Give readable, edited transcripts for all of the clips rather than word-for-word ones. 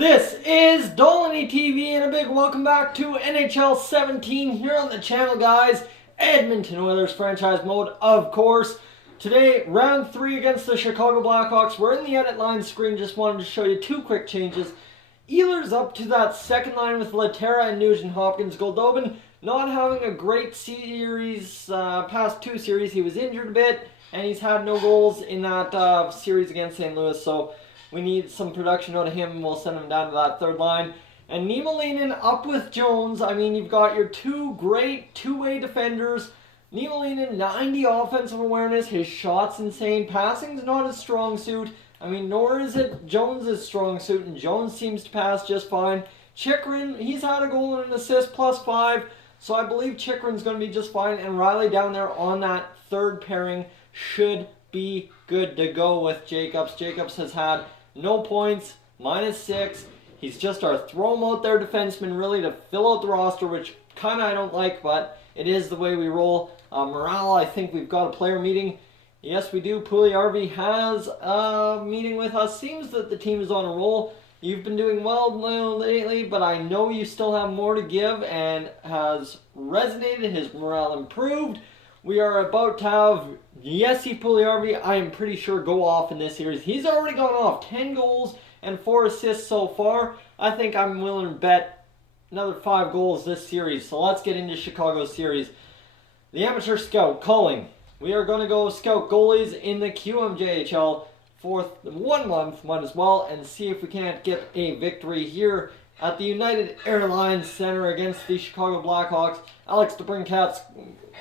This is Dolynny TV and a big welcome back to NHL 17 here on the channel, guys. Edmonton Oilers franchise mode, of course. Today, round 3 against the Chicago BlackHawks. We're in the edit line screen. Just wanted to show you two quick changes. Ehlers up to that second line with Laterra and Nugent-Hopkins. Goldobin not having a great series, past two series. He was injured a bit, and he's had no goals in that series against St. Louis. So we need some production out of him, and we'll send him down to that third line. And Niemelainen up with Jones. I mean, you've got your two great two-way defenders. Niemelainen, 90 offensive awareness. His shot's insane. Passing's not his strong suit. I mean, nor is it Jones' strong suit, and Jones seems to pass just fine. Chychrun, he's had a goal and an assist, +5. So I believe Chychrun's going to be just fine. And Riley down there on that third pairing should be good to go with Jacobs. Jacobs has had no points, -6. He's just our throw-him-out-there defenseman, really, to fill out the roster, which kind of I don't like, but it is the way we roll. Morale, I think we've got a player meeting. Yes, we do. Puljujärvi has a meeting with us. Seems that the team is on a roll. You've been doing well lately, but I know you still have more to give, and has resonated. His morale improved. We are about to have Jesse Puljujärvi, I am pretty sure, go off in this series. He's already gone off 10 goals and 4 assists so far. I think I'm willing to bet another 5 goals this series. So let's get into Chicago's series. The amateur scout calling. We are going to go scout goalies in the QMJHL for 1 month, might as well, and see if we can't get a victory here at the United Airlines Center against the Chicago BlackHawks. Alex DeBrincat's,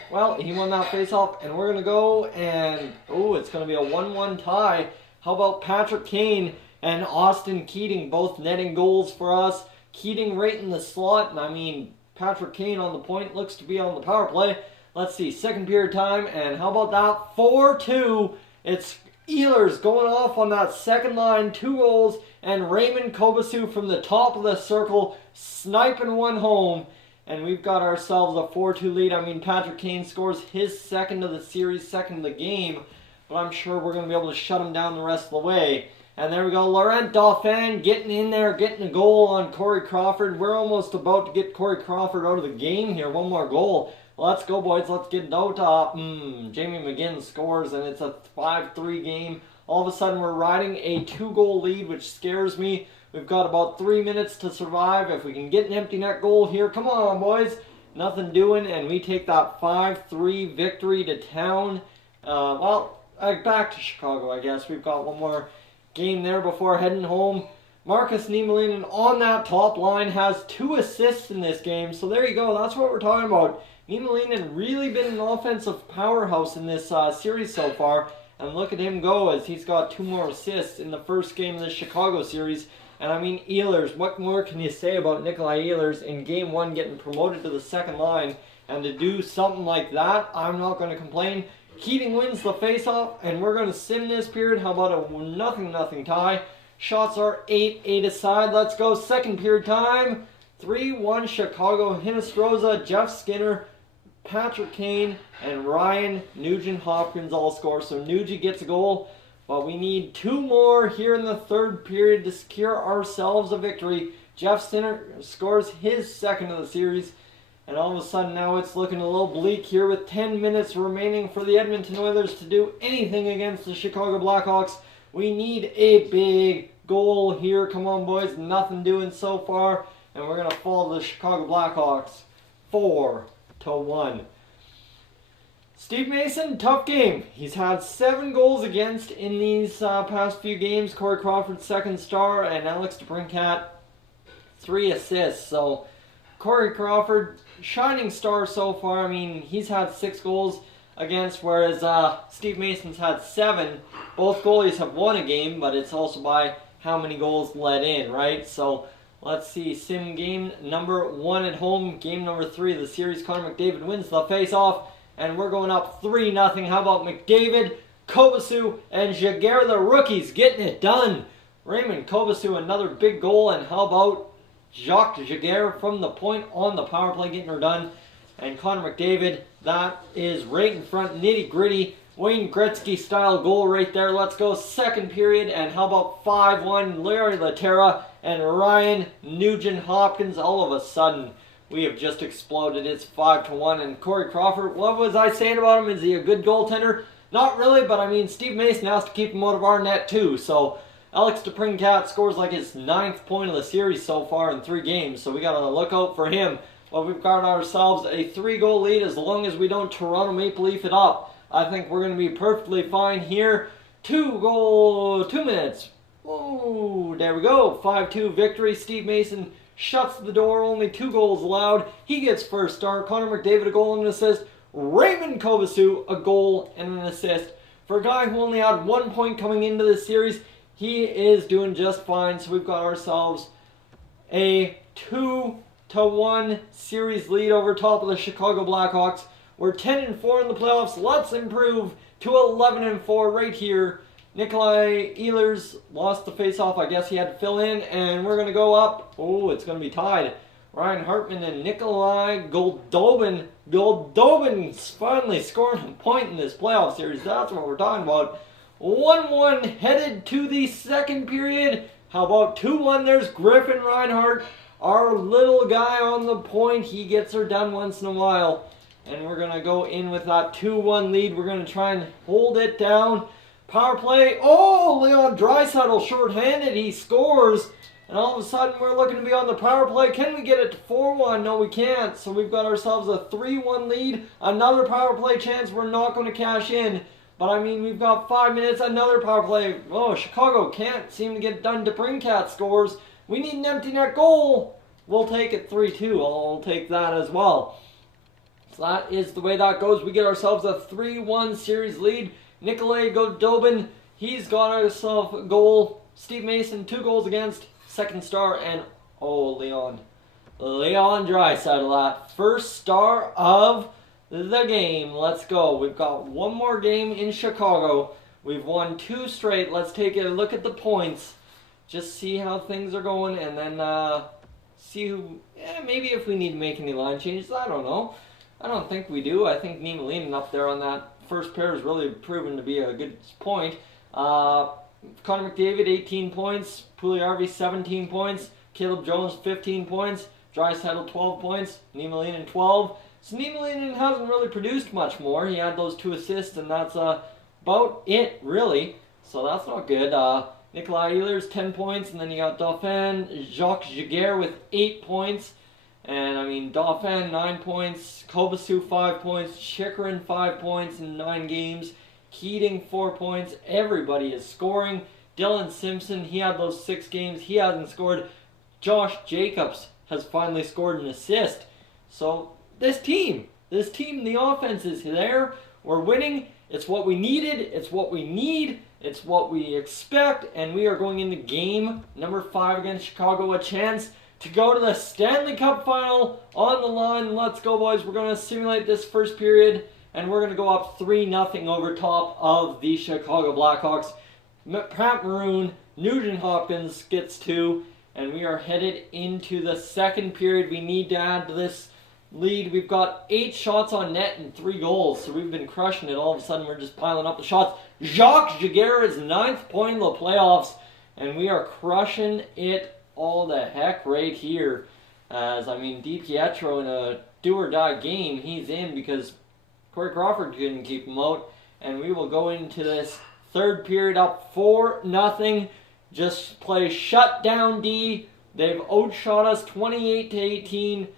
well, he won that faceoff, and we're going to go and, oh, it's going to be a 1-1 tie. How about Patrick Kane and Austin Keating both netting goals for us? Keating right in the slot, and I mean, Patrick Kane on the point, looks to be on the power play. Let's see, second period time, and how about that? 4-2. It's Ehlers going off on that second line, 2 goals, and Raymond Kobasu from the top of the circle sniping one home. And we've got ourselves a 4-2 lead. I mean, Patrick Kane scores his second of the series, second of the game, but I'm sure we're going to be able to shut him down the rest of the way. And there we go, Laurent Dauphin getting in there, getting a goal on Corey Crawford. We're almost about to get Corey Crawford out of the game here. One more goal. Let's go, boys. Let's get no top. Jamie McGinn scores, and it's a 5-3 game. All of a sudden, we're riding a 2-goal lead, which scares me. We've got about 3 minutes to survive. If we can get an empty net goal here, come on, boys. Nothing doing, and we take that 5-3 victory to town. Back to Chicago, I guess. We've got one more game there before heading home. Marcus Niemelainen on that top line has 2 assists in this game. So there you go. That's what we're talking about. Niemelainen really been an offensive powerhouse in this series so far. And look at him go as he's got 2 more assists in the first game of the Chicago series. And I mean, Ehlers, what more can you say about Nikolai Ehlers in Game 1 getting promoted to the second line? And to do something like that, I'm not going to complain. Keating wins the faceoff, and we're going to sim this period. How about a 0-0 tie? Shots are 8 aside. Let's go. Second period time. 3-1 Chicago. Hinostroza, Jeff Skinner, Patrick Kane, and Ryan Nugent-Hopkins all score. So Nugie gets a goal, but we need 2 more here in the third period to secure ourselves a victory. Jeff Skinner scores his second of the series, and all of a sudden now it's looking a little bleak here with 10 minutes remaining for the Edmonton Oilers to do anything against the Chicago BlackHawks. We need a big goal here. Come on, boys. Nothing doing so far, and we're going to fall to the Chicago BlackHawks 4-1. Steve Mason, tough game. He's had 7 goals against in these past few games. Corey Crawford, second star, and Alex DeBrincat, 3 assists. So Corey Crawford, shining star so far. I mean, he's had 6 goals against, whereas Steve Mason's had 7. Both goalies have won a game, but it's also by how many goals let in, right? So let's see, sim game number 1 at home, game number 3 of the series. Connor McDavid wins the face-off, and we're going up 3-0. How about McDavid, Kobasu, and Jaguar, the rookies, getting it done? Raymond Kobasu, another big goal, and how about Jacques Jaguar from the point on the power play, getting her done? And Connor McDavid, that is right in front, nitty-gritty. Wayne Gretzky style goal right there. Let's go second period, and how about 5-1 Larry Laterra and Ryan Nugent-Hopkins. All of a sudden, we have just exploded. It's 5-1, and Corey Crawford, what was I saying about him? Is he a good goaltender? Not really, but I mean, Steve Mason has to keep him out of our net too, so Alex DeBrincat scores like his 9th point of the series so far in 3 games, so we got to look out for him. But we've got ourselves a 3-goal lead. As long as we don't Toronto Maple Leaf it up, I think we're going to be perfectly fine here. 2 minutes. Oh, there we go. 5-2 victory. Steve Mason shuts the door. Only 2 goals allowed. He gets first star. Connor McDavid a goal and an assist. Raymond Kovacic a goal and an assist. For a guy who only had 1 point coming into this series, he is doing just fine. So we've got ourselves a 2-1 series lead over top of the Chicago BlackHawks. We're 10-4 in the playoffs. Let's improve to 11-4 right here. Nikolai Ehlers lost the faceoff. I guess he had to fill in, and we're going to go up. Oh, it's going to be tied. Ryan Hartman and Nikolai Goldobin. Goldobin's finally scoring a point in this playoff series. That's what we're talking about. 1-1 headed to the second period. How about 2-1? There's Griffin Reinhart, our little guy on the point. He gets her done once in a while. And we're going to go in with that 2-1 lead. We're going to try and hold it down. Power play. Oh, Leon Draisaitl shorthanded. He scores. And all of a sudden, we're looking to be on the power play. Can we get it to 4-1? No, we can't. So we've got ourselves a 3-1 lead. Another power play chance. We're not going to cash in. But, I mean, we've got 5 minutes. Another power play. Oh, Chicago can't seem to get done. DeBrincat scores. We need an empty net goal. We'll take it 3-2. I'll take that as well. So that is the way that goes. We get ourselves a 3-1 series lead. Nikolai Goldobin, he's got himself a goal. Steve Mason, 2 goals against. Second star, and oh, Leon Draisaitl, that first star of the game. Let's go. We've got 1 more game in Chicago. We've won 2 straight. Let's take a look at the points. Just see how things are going, and then see who, maybe if we need to make any line changes. I don't know. I don't think we do. I think Niemelainen up there on that first pair has really proven to be a good point. Connor McDavid, 18 points. Puljujarvi, 17 points. Caleb Jones, 15 points. Draisaitl, 12 points. Niemelainen, 12. So Niemelainen hasn't really produced much more. He had those 2 assists, and that's about it, really. So that's not good. Nikolai Ehlers, 10 points. And then you got Dauphin, Jacques Giguère with 8 points. And, I mean, Dauphin, 9 points. Kovacic, 5 points. Chychrun, 5 points in 9 games. Keating, 4 points. Everybody is scoring. Dylan Simpson, he had those 6 games. He hasn't scored. Josh Jacobs has finally scored an assist. So, this team, the offense is there. We're winning. It's what we needed. It's what we need. It's what we expect. And we are going into game number 5 against Chicago. A chance to go to the Stanley Cup Final on the line. Let's go, boys. We're going to simulate this first period, and we're going to go up 3-0 over top of the Chicago BlackHawks. Pat Maroon, Nugent-Hopkins gets 2, and we are headed into the second period. We need to add to this lead. We've got 8 shots on net and 3 goals, so we've been crushing it. All of a sudden, we're just piling up the shots. Jacques Giguère's 9th point in the playoffs, and we are crushing it all the heck right here. As, I mean, DiPietro in a do-or-die game, he's in because Corey Crawford couldn't keep him out. And we will go into this third period up 4-0. Just play shutdown D. They've outshot us 28-18.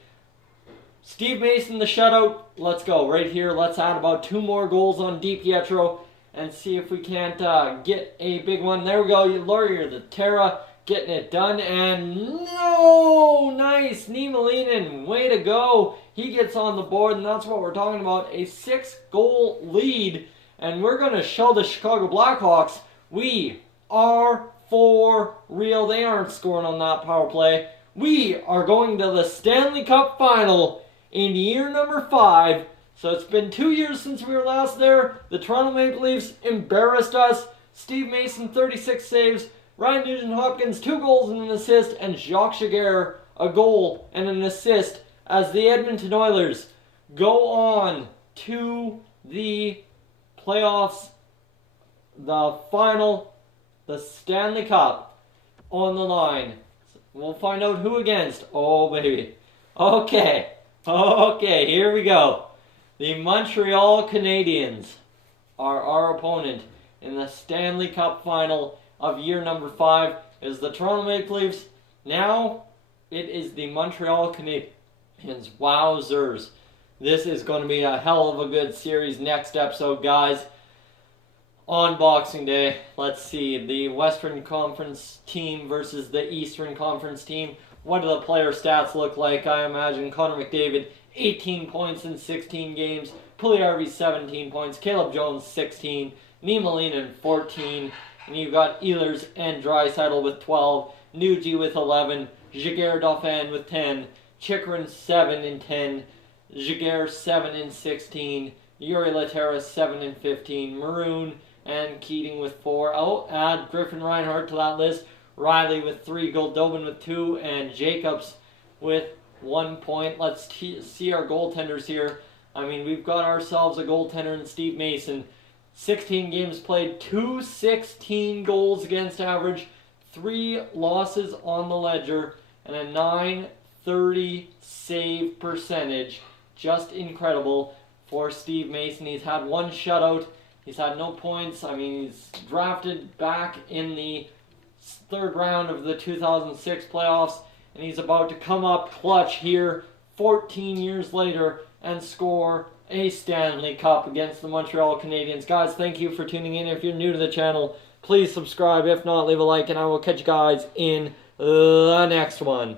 Steve Mason, the shutout. Let's go. Right here, let's add about 2 more goals on DiPietro and see if we can't get a big one. There we go. Larry Laterra getting it done, and no! Nice! Niemelainen, way to go! He gets on the board, and that's what we're talking about. A 6-goal lead, and we're going to show the Chicago BlackHawks we are for real. They aren't scoring on that power play. We are going to the Stanley Cup Final in year number 5. So it's been 2 years since we were last there. The Toronto Maple Leafs embarrassed us. Steve Mason, 36 saves. Ryan Nugent-Hopkins, 2 goals and an assist, and Jacques Giguère, a goal and an assist, as the Edmonton Oilers go on to the playoffs, the final, the Stanley Cup on the line. We'll find out who against. Oh, baby. Okay, here we go. The Montreal Canadiens are our opponent in the Stanley Cup Final of year number 5. Is the Toronto Maple Leafs. Now it is the Montreal Canadiens. Wowzers. This is going to be a hell of a good series next episode, guys. On Boxing Day, let's see, the Western Conference team versus the Eastern Conference team. What do the player stats look like? I imagine Connor McDavid, 18 points in 16 games. Puljujarvi, 17 points. Caleb Jones, 16. Niemelainen, 14. And you've got Ehlers and Draisaitl with 12. Nuge with 11. Giguère-Dauphin with 10. Chychrun, 7 and 10. Giguère, 7 and 16. Yuri Laterra, 7 and 15. Maroon and Keating with 4. Oh, add Griffin Reinhart to that list. Riley with 3, Goldobin with 2, and Jacobs with 1 point. Let's see our goaltenders here. I mean, we've got ourselves a goaltender in Steve Mason. 16 games played, 216 goals against average, 3 losses on the ledger, and a .930 save percentage. Just incredible for Steve Mason. He's had 1 shutout. He's had no points. I mean, he's drafted back in the 3rd round of the 2006 playoffs, and he's about to come up clutch here 14 years later and score a Stanley Cup against the Montreal Canadiens. Guys, thank you for tuning in. If you're new to the channel, please subscribe. If not, leave a like, and I will catch you guys in the next one.